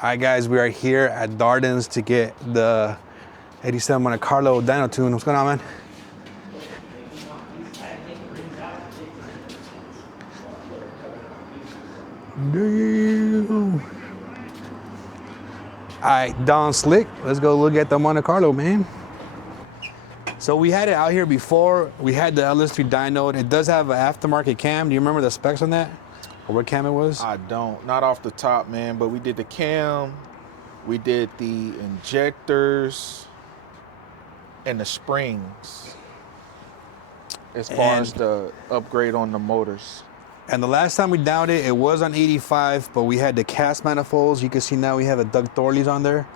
All right, guys, we are here at Darden's to get the 87 Monte Carlo dyno tune. What's going on, man? Damn. All right, Don Slick, let's go look at the Monte Carlo, man. So we had it out here before. We had the LS3 dyno. It does have an aftermarket cam. Do you remember the specs on that? Or what cam it was? I don't, not off the top, man, but we did the cam, we did the injectors, and the springs as far as the upgrade on the motors. And the last time we downed it, it was on 85, but we had the Cast manifolds. You can see now we have a Doug Thorley's on there.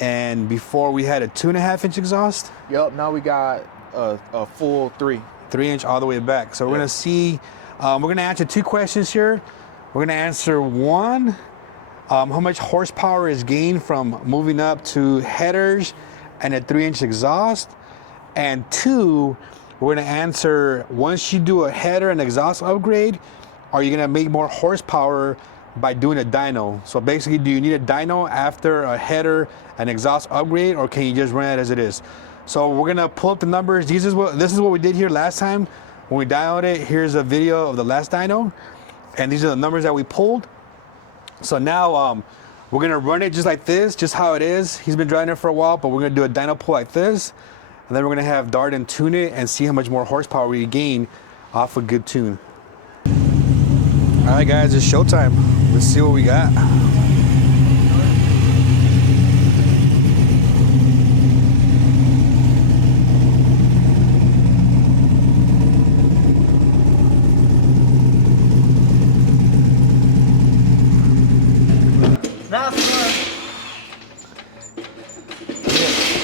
And before we had a 2.5-inch exhaust. Yep, now we got a full 3-inch all the way back. So we're gonna see, we're gonna answer 2 questions here. We're gonna answer 1, how much horsepower is gained from moving up to headers and a 3-inch exhaust. And 2, we're gonna answer, once you do a header and exhaust upgrade, are you gonna make more horsepower by doing a dyno? So basically, do you need a dyno after a header and exhaust upgrade, or can you just run it as it is? So we're gonna pull up the numbers. This is what we did here last time when we dynoed it. Here's a video of the last dyno, and these are the numbers that we pulled. So now we're gonna run it just like this, just how it is. He's been driving it for a while, but we're gonna do a dyno pull like this, and then we're gonna have Darden tune it and see how much more horsepower we gain off a good tune. All right, guys, it's showtime. Let's see what we got.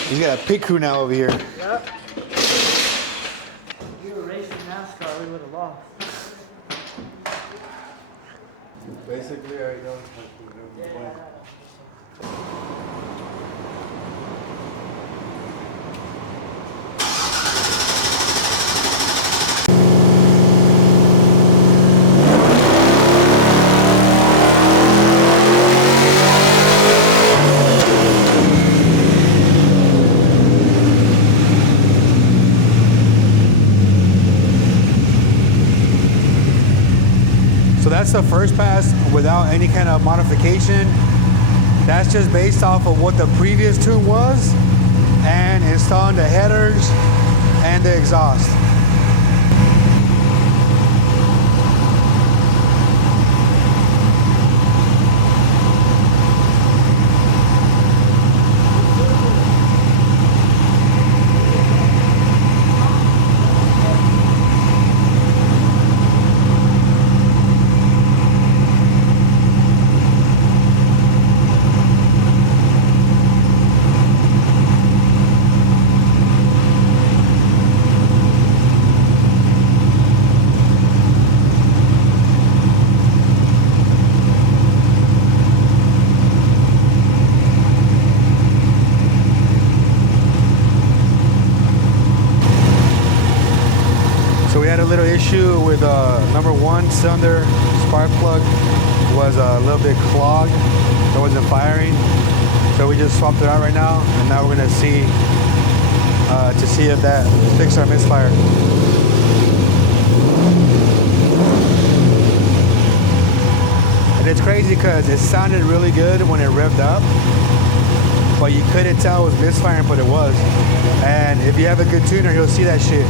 He's got a pit crew now over here. Yep. If we were racing NASCAR, we would have lost. Basically, I don't So that's the first pass without any kind of modification. That's just based off of what the previous tune was and installing the headers and the exhaust. So we had a little issue with number 1 cylinder spark plug was a little bit clogged. It wasn't firing. So we just swapped it out right now, and now we're gonna see to see if that fixed our misfire. And it's crazy because it sounded really good when it revved up, but you couldn't tell it was misfiring, but it was. And if you have a good tuner, you'll see that shit.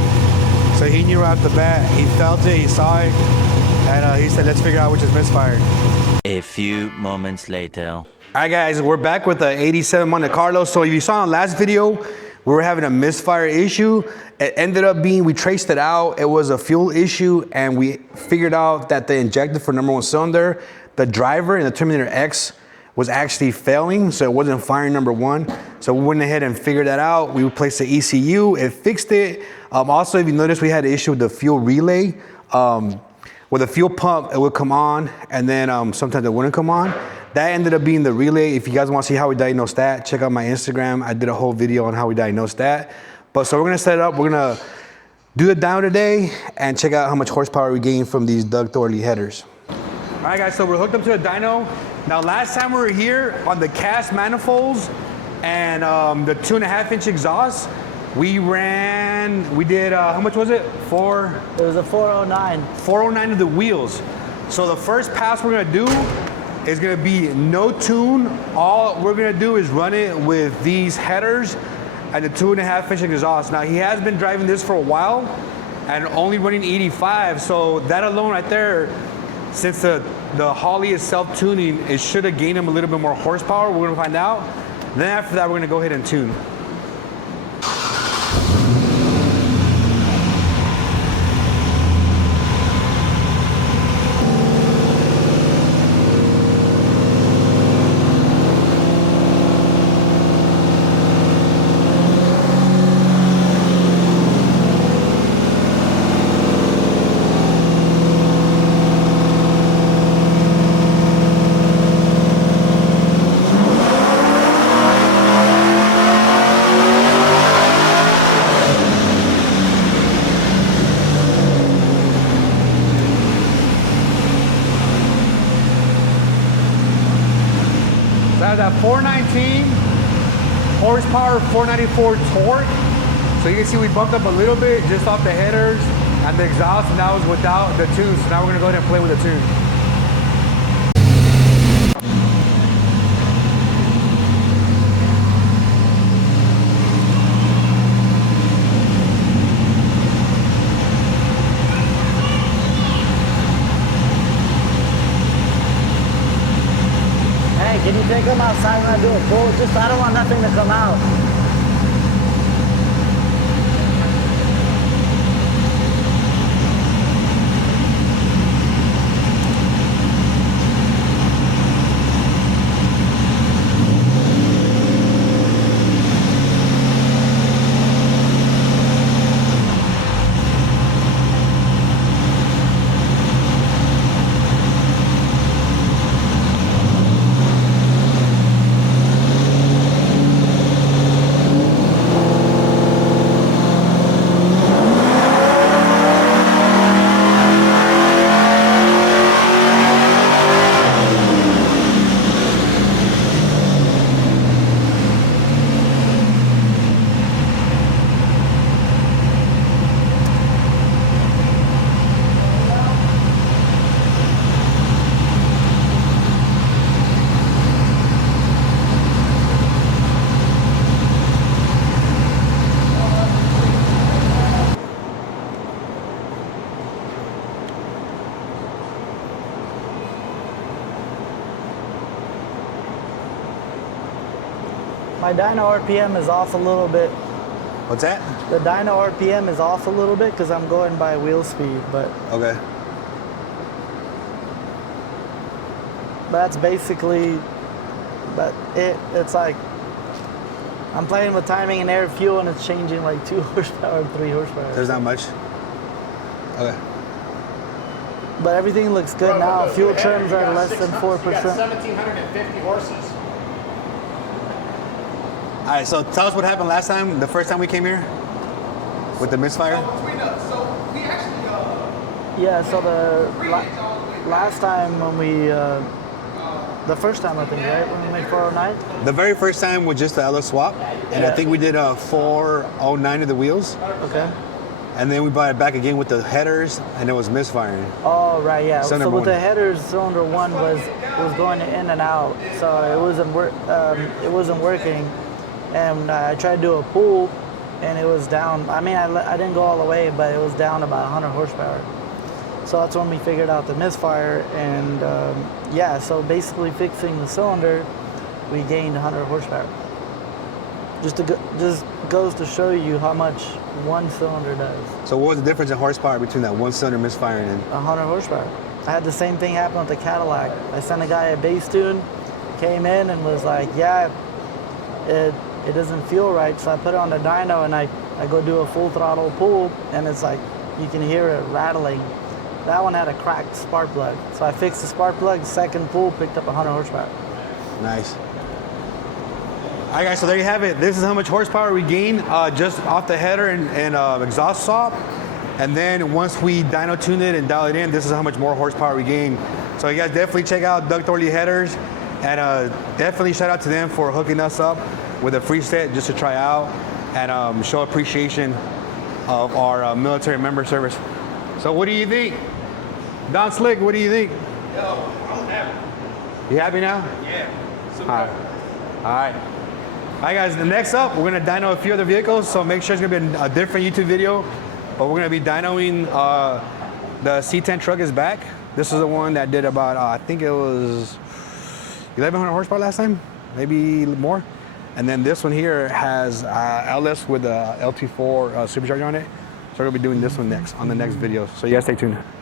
So he knew right off the bat, he felt it, he saw it, and he said, let's figure out which is misfired. A few moments later. All right, guys, we're back with the 87 Monte Carlo. So if you saw in the last video, we were having a misfire issue. It ended up being, we traced it out, it was a fuel issue, and we figured out that the injector for number 1 cylinder, the driver in the Terminator X was actually failing, so it wasn't firing number 1. So we went ahead and figured that out. We replaced the ECU, it fixed it. Also, if you notice, we had an issue with the fuel relay. With the fuel pump, it would come on, and then sometimes it wouldn't come on. That ended up being the relay. If you guys want to see how we diagnosed that, check out my Instagram. I did a whole video on how we diagnosed that. But so we're gonna set it up. We're gonna do it down today and check out how much horsepower we gain from these Doug Thorley headers. All right, guys, so we're hooked up to a dyno. Now, last time we were here on the Cast Manifolds and the 2.5-inch exhaust, we did, how much was it? It was a 409. 409 of the wheels. So the first pass we're gonna do is gonna be no tune. All we're gonna do is run it with these headers and the 2.5-inch exhaust. Now, he has been driving this for a while and only running 85, so that alone right there, since the Holly is self-tuning, it should have gained him a little bit more horsepower. We're gonna find out. Then after that, we're gonna go ahead and tune. That 419 horsepower, 494 torque. So you can see we bumped up a little bit just off the headers and the exhaust, and that was without the tune. So now we're gonna go ahead and play with the tune. Can you take them outside when I do a pull? Just, I don't want nothing to come out. My dyno RPM is off a little bit. What's that? The dyno RPM is off a little bit because I'm going by wheel speed, but Okay. that's basically, but it's like, I'm playing with timing and air fuel and it's changing like 2 horsepower, 3 horsepower. There's not much. Okay. But everything looks good now. Fuel trims are less than 4%. You got 1,750 horses. All right, so tell us what happened last time, the first time we came here with the misfire. So we actually Yeah, so the last time when we, the first time I think, right, when we made 409? The very first time was just the LS swap, and I think we did a 409 of the wheels, Okay. and then we brought it back again with the headers, and it was misfiring. Oh, right, yeah. Cylinder So with one. the headers, cylinder one was going in and out, so it wasn't working. And I tried to do a pull, and it was down. I mean, I didn't go all the way, but it was down about 100 horsepower. So that's when we figured out the misfire, and yeah, so basically fixing the cylinder, we gained 100 horsepower. Just goes to show you how much one cylinder does. So what was the difference in horsepower between that one cylinder misfiring and 100 horsepower. I had the same thing happen with the Cadillac. I sent a guy a base tune, came in and was like, yeah, it doesn't feel right. So I put it on the dyno and I go do a full throttle pull, and it's like, you can hear it rattling. That one had a cracked spark plug. So I fixed the spark plug, second pull, picked up 100 horsepower. nice? All right, guys, so there you have it. This is how much horsepower we gain just off the header and exhaust swap. And then once we dyno tune it and dial it in, this is how much more horsepower we gain So you guys definitely check out Doug Thorley Headers, and definitely shout out to them for hooking us up with a free set just to try out and show appreciation of our military member service. So what do you think? Don Slick, what do you think? Yo, I'm happy. You happy now? Yeah. All right. All right. All right, guys, next up, we're gonna dyno a few other vehicles, so make sure it's gonna be a different YouTube video, but we're gonna be dynoing the C10 truck is back. This is the one that did about, I think it was 1,100 horsepower last time, maybe more. And then this one here has LS with a LT4 supercharger on it. So we're gonna be doing this one next on the next video. So you guys stay tuned.